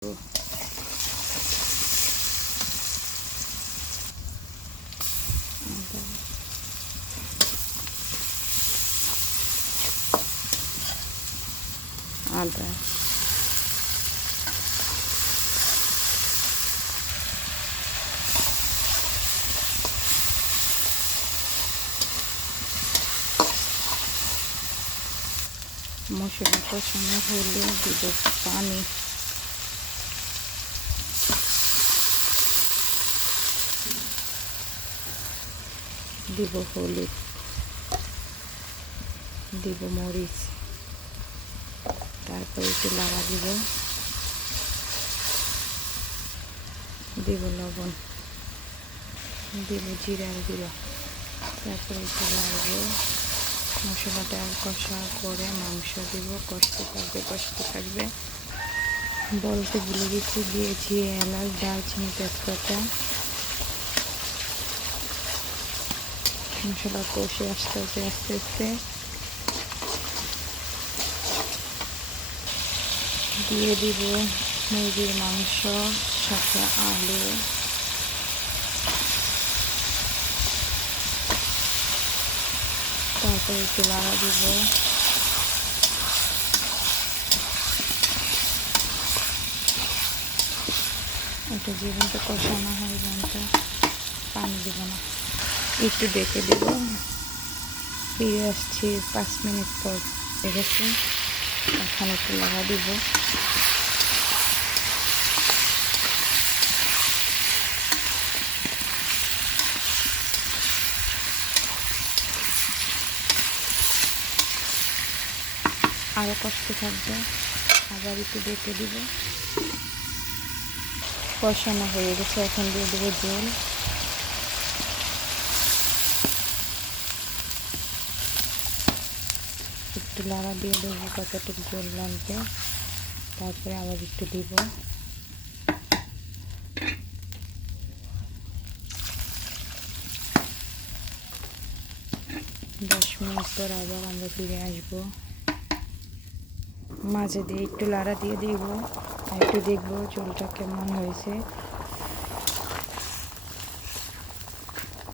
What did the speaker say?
আদা মশলা কষানো হলে দিব পানি, দিব হলুদ, দিব মরিচ, তারপরে একটু লাগা দিব লবণ, দিব জিরার গুঁড়ো, তারপরে একটু লাগবে। মশলাটা কষা করে মাংস দিব, কষতে থাকবে। বলতে ভুলে গেছি, দিয়েছি এলাচ, দারচিনি, তেজপাতা। মশলা কষে আস্তে আস্তে দিয়ে দিব মুরগির মাংস, সাথে আলু, তারপরে একটু লাগা দিব। এটা জীবনটা কষানো হয়, জীবনটা পানি দেব না, একটু ডেকে দেব। ফিরে আসছি 5 মিনিট পর। দেখেছি এখন একটু লাগা দিব। আরও কষতে থাকবে, আবার একটু ডেকে দিব। কষানো হয়ে গেছে, এখন দিয়ে দেবো জল। একটু লাড়া দিয়ে দেবো কতটুকু জল লাগবে, তারপরে আবার একটু দিব। দশ মিনিট পর আবার আমরা ফিরে আসবো। মাঝে দিয়ে একটু লাড়া দিয়ে দেবো, আর একটু দেখবো ঝোলটা কেমন হয়েছে।